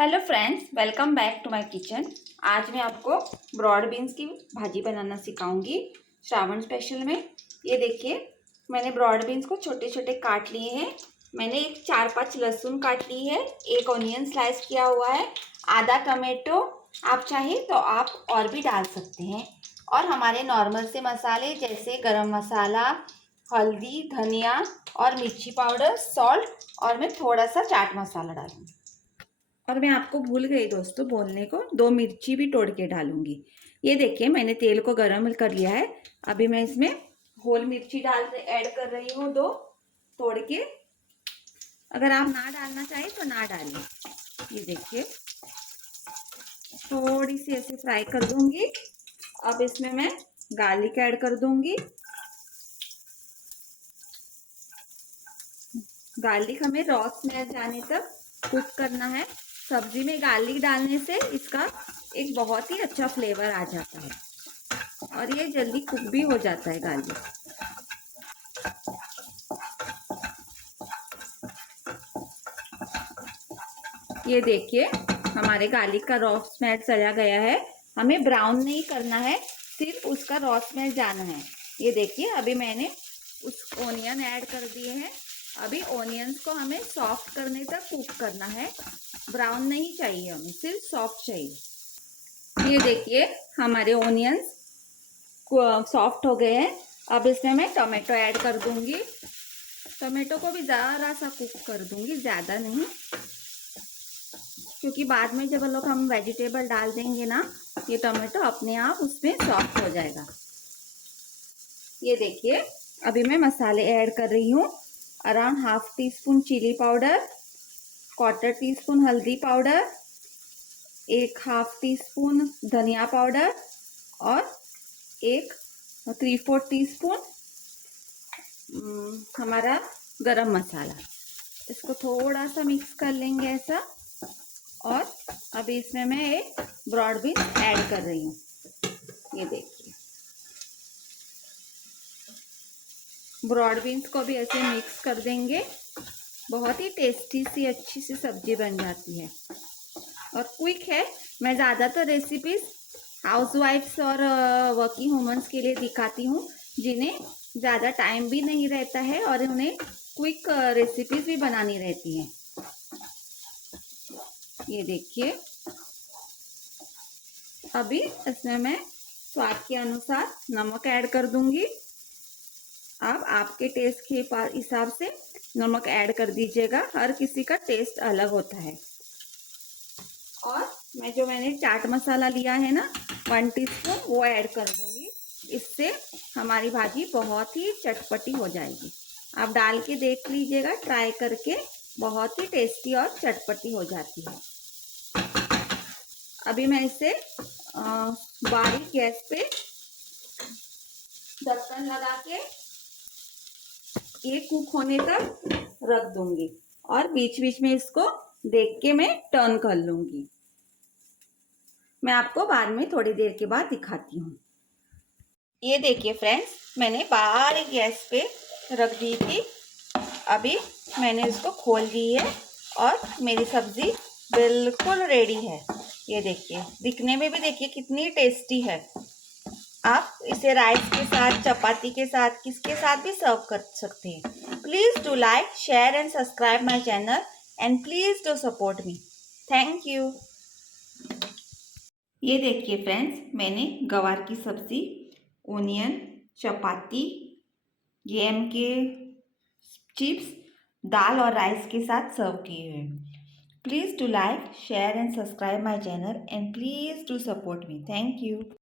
Hello friends, welcome back to my kitchen. आज मैं आपको ब्रॉड बीन्स की भाजी बनाना सिखाऊंगी श्रावण स्पेशल में। ये देखिए, मैंने ब्रॉड बीन्स को छोटे छोटे काट लिए हैं। मैंने एक 4-5 लहसुन काट ली है, एक ऑनियन स्लाइस किया हुआ है, आधा टमाटो, आप चाहे तो आप और भी डाल सकते हैं। और हमारे नॉर्मल से मसाले जैसे गरम मसाला, हल्दी, धनिया और मिर्ची पाउडर, सॉल्ट, और मैं थोड़ा सा चाट मसाला डालूंगी। और मैं आपको भूल गई दोस्तों बोलने को, 2 मिर्ची भी तोड़ के डालूंगी। ये देखिए, मैंने तेल को गरम कर लिया है। अभी मैं इसमें होल मिर्ची ऐड कर रही हूँ, 2 तोड़ के। अगर आप ना डालना चाहें तो ना डालें। ये देखिए, थोड़ी सी ऐसे फ्राई कर दूंगी। अब इसमें मैं गार्लिक ऐड कर दूंगी। गार्लिक हमें रॉ स्मेल जाने तक कुक करना है। सब्जी में गार्लिक डालने से इसका एक बहुत ही अच्छा फ्लेवर आ जाता है और ये जल्दी कुक भी हो जाता है गार्लिक। ये देखिए, हमारे गार्लिक का रॉ स्मेल चला गया है। हमें ब्राउन नहीं करना है, सिर्फ उसका रॉ स्मेल जाना है। ये देखिए, अभी मैंने उस ओनियन ऐड कर दिए हैं। अभी ओनियंस को हमें सॉफ्ट करने तक कुक करना है। ब्राउन नहीं चाहिए हमें, सिर्फ सॉफ्ट चाहिए। ये देखिए, हमारे ओनियंस सॉफ्ट हो गए हैं। अब इसमें मैं टमाटो ऐड कर दूंगी। टमाटो को भी ज़रा सा कुक कर दूंगी, ज़्यादा नहीं, क्योंकि बाद में जब लोग हम वेजिटेबल डाल देंगे ना, ये टमाटो अपने आप उसमें सॉफ्ट हो जाएगा। ये देखिए, अभी मैं मसाले ऐड कर रही हूँ। Around half teaspoon chilli powder, 1/4 teaspoon हल्दी पाउडर, 1/2 टीस्पून धनिया पाउडर और 3/4 टीस्पून हमारा गरम मसाला। इसको थोड़ा सा मिक्स कर लेंगे ऐसा। और अभी इसमें मैं एक ब्रॉड बीन्स ऐड कर रही हूँ। ये देखिए, ब्रॉड बीन्स को भी ऐसे मिक्स कर देंगे। बहुत ही टेस्टी सी अच्छी सी सब्जी बन जाती है और क्विक है। मैं ज़्यादातर रेसिपीज हाउसवाइफ्स और वर्किंग वुमेन्स के लिए दिखाती हूँ, जिन्हें ज़्यादा टाइम भी नहीं रहता है और उन्हें क्विक रेसिपीज भी बनानी रहती हैं। ये देखिए, अभी इसमें मैं स्वाद के अनुसार नमक ऐड कर दूंगी। अब आपके टेस्ट के हिसाब से नमक ऐड कर दीजिएगा, हर किसी का टेस्ट अलग होता है। और मैंने चाट मसाला लिया है ना, 1 टीस्पून, वो ऐड कर दूंगी। इससे हमारी भाजी बहुत ही चटपटी हो जाएगी। आप डाल के देख लीजिएगा, ट्राई करके, बहुत ही टेस्टी और चटपटी हो जाती है। अभी मैं इसे बारीक गैस पे ढक्कन लगा के ये कुक होने तक रख दूंगी और बीच बीच में इसको देख के मैं टर्न कर लूंगी। मैं आपको बाद में थोड़ी देर के बाद दिखाती हूँ। ये देखिए फ्रेंड्स, मैंने बारीक गैस पे रख दी थी। अभी मैंने इसको खोल दी है और मेरी सब्जी बिल्कुल रेडी है। ये देखिए, दिखने में भी देखिए कितनी टेस्टी है। आप इसे राइस के साथ, चपाती के साथ, किसके साथ भी सर्व कर सकते हैं। Please do like, share and subscribe my channel and please do support me. Thank you. ये देखिए फ्रेंड्स, मैंने गवार की सब्जी, ओनियन, चपाती, गेम के चिप्स, दाल और राइस के साथ सर्व किए हैं। Please do like, share and subscribe my channel and please do support me. Thank you.